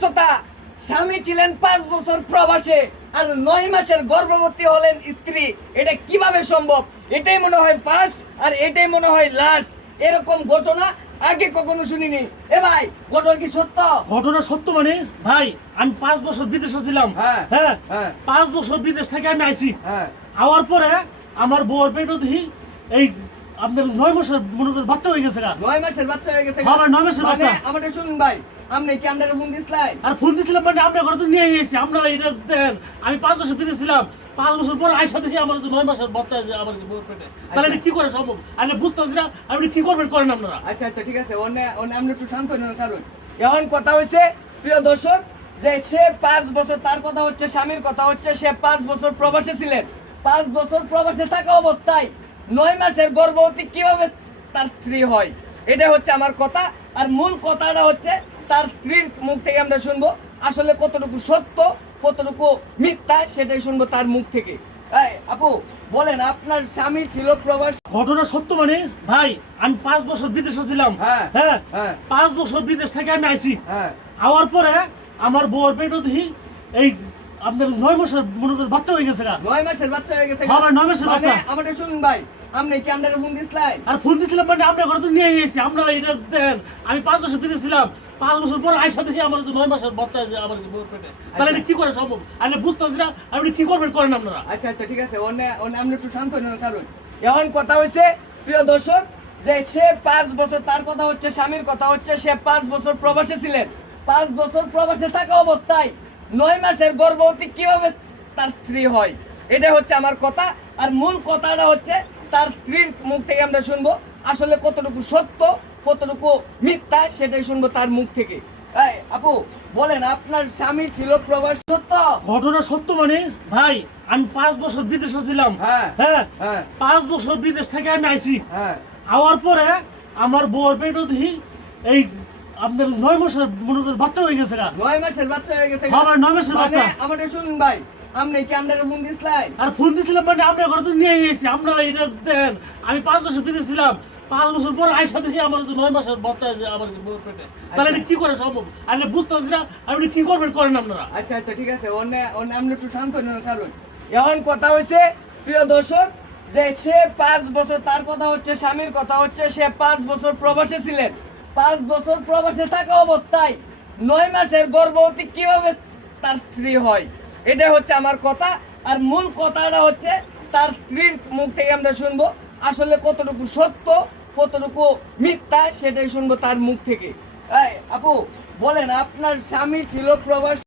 দর্শকতা, স্বামী ছিলেন 5 বছর প্রবাসে আর 9 মাসের গর্ভবতী হলেন স্ত্রী। এটা কিভাবে সম্ভব? এটাই মনে হয় ফার্স্ট আর এটাই মনে হয় লাস্ট। এরকম ঘটনা আগে কখনো শুনিনি। এ ভাই, ঘটনা কি সত্য? ঘটনা সত্য মানে ভাই, আমি 5 বছর বিদেশে ছিলাম। হ্যাঁ, হ্যাঁ হ্যাঁ। 5 বছর বিদেশ থেকে আমি আইছি। হ্যাঁ, আওয়ার পরে আমার বউর পেটে দেখি এই আপনার 9 মাসের মনে করেন বাচ্চা হয়ে গেছে গা। 9 মাসের বাচ্চা হয়ে গেছে। হ্যাঁ ভাই, 9 মাসের মানে বাচ্চা। আমাকে শুনুন ভাই, আপনি কি আপনার ফোন দিছিলেন? আর ফোন দিছিলাম মানে আপনার ঘরে তো নিয়ে এসেছি। আপনারা এটা দেন, আমি 5 বছর বিদেশ ছিলাম। 5 বছর পর আইসা দেখি আমার 9 মাসের বাচ্চা যে আমার বউর পেটে। তাহলে এটা কি করে সম্ভব? আমি বুঝতেছি না আপনি কি করবেন করেন আপনারা। আচ্ছা আচ্ছা, ঠিক আছে। আমরা একটু শান্ত হই না, কারণ এখন কথা হচ্ছে প্রিয় দর্শক, যে সে 5 বছর, তার কথা হচ্ছে স্বামীর কথা হচ্ছে সে 5 বছর প্রবাসে ছিলেন। 5 বছর প্রবাসে থাকা অবস্থায় 9 মাসের গর্ভবতী কিভাবে তার স্ত্রী হয়, এটা হচ্ছে আমার কথা। আর মূল কথাটা হচ্ছে তার স্ত্রীর মুখ থেকে আমরা শুনবো আসলে কতটুকু সত্য কতটুকু মিথ্যা, সেটাই শুনবো তার মুখ থেকে। এই আপু, বলেন, আপনার স্বামী ছিল প্রবাস? ঘটনা সত্য মানে ভাই, আমি 5 বছর বিদেশে ছিলাম। হ্যাঁ, হ্যাঁ হ্যাঁ। 5 বছর বিদেশ থেকে আমি আইছি। হ্যাঁ, আওয়ার পরে আমার বউর পেটে দেখি এই আপনার 9 মাসের মনে করেন বাচ্চা হয়ে গেছে গা। 9 মাসের বাচ্চা হয়ে গেছে। হ্যাঁ ভাই, 9 মাসের মানে বাচ্চা। আমাকে শুনুন ভাই, আপনি কি আপনার ফোন দিছিলেন? আর ফোন দিছিলাম মানে আপনার ঘরে তো নিয়ে এসেছি। আপনারা এটা দেন, আমি 5 বছর বিদেশ ছিলাম। 5 বছর পর আইসা দেখি আমার 9 মাসের বাচ্চা যে আমার বউর পেটে। তাহলে এটা কি করে সম্ভব? আমি বুঝতেছি না আপনি কি করবেন করেন আপনারা। আচ্ছা আচ্ছা, ঠিক আছে। আমরা একটু শান্ত হই না, কারণ এখন কথা হচ্ছে প্রিয় দর্শক, যে সে 5 বছর, তার কথা হচ্ছে স্বামীর কথা হচ্ছে সে 5 বছর প্রবাসে ছিলেন। 5 বছর প্রবাসে থাকা অবস্থায় 9 মাসের গর্ভবতী কিভাবে তার স্ত্রী হয়, এটা হচ্ছে আমার কথা। আর মূল কথাটা হচ্ছে তার স্ত্রীর মুখ থেকে আমরা শুনবো আসলে কতটুকু সত্য কতটুকু মিথ্যা, সেটাই শুনবো তার মুখ থেকে। এই আপু, বলেন, আপনার স্বামী ছিল প্রবাস, সত্য? ঘটনা সত্য মানে ভাই, আমি 5 বছর বিদেশে ছিলাম। হ্যাঁ, হ্যাঁ হ্যাঁ। 5 বছর বিদেশ থেকে আমি আইছি। হ্যাঁ, আওয়ার পরে আমার বউর পেটে দেখি এই আপনার 9 মাসের মনে করেন বাচ্চা হয়ে গেছে গা। 9 মাসের বাচ্চা হয়ে গেছে। হ্যাঁ ভাই, 9 মাসের মানে বাচ্চা। আমাকে শুনুন ভাই, আপনি কি আপনার ফোন দিছিলেন? আর ফোন দিছিলাম মানে আপনার ঘরে তো নিয়ে এসেছি। আপনারা এটা দেন, আমি 5 বছর বিদেশ ছিলাম। 5 বছর পর আইসা দেখি আমার 9 মাসের বাচ্চা যে আমার বউর পেটে। তাহলে এটা কি করে সম্ভব? আমি বুঝতেছি না আপনি কি করবেন করেন আপনারা। আচ্ছা আচ্ছা, ঠিক আছে। আমরা একটু শান্ত হই না, কারণ এখন কথা হচ্ছে প্রিয় দর্শক, যে সে 5 বছর, তার কথা হচ্ছে স্বামীর কথা হচ্ছে সে 5 বছর প্রবাসে ছিলেন। 5 বছর প্রবাসে থাকা অবস্থায় 9 মাসের গর্ভবতী কিভাবে তার স্ত্রী হয়, এটা হচ্ছে আমার কথা। আর মূল কথাটা হচ্ছে তার স্ত্রীর মুখ থেকে আমরা শুনবো আসলে কতটুকু সত্য কতটুকু মিথ্যা, সেটাই শুনবো তার মুখ থেকে। এই আপু, বলেন, আপনার স্বামী ছিল প্রবাস?